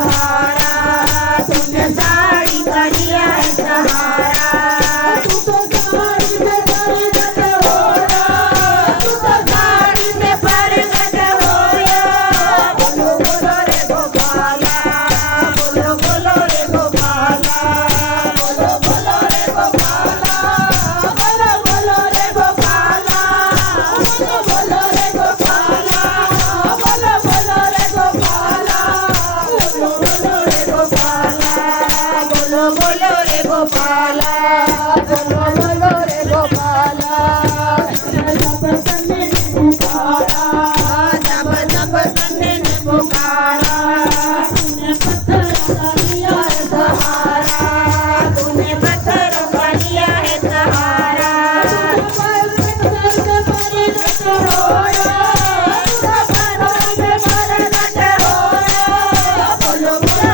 सहारा, तूने साड़ी का दिया है सहारा। तू तो साड़ी में प्रगट होया, तू तो साड़ी में प्रगट होया। बोलो बोलो रे गोपाला, बोलो बोलो रे गोपाला, बोलो बोलो रे गोपाला, बोलो बोलो रे गोपाला, बोलो बोलो रे गोपाला, बोलो बोलो रे गोपाला, बोलो बोलो रे गोपाला, बोलो बोलो रे गोपाला, बोलो बोलो रे गोपाला। जब सन्ने ने पुकारा, जब जब सन्ने ने पुकारा, तूने पत्थर का दिया है सहारा, तूने पत्थर का दिया है सहारा। तूने पत्थर में प्रगट होया, तूने पत्थर में प्रगट होया। बोलो बोलो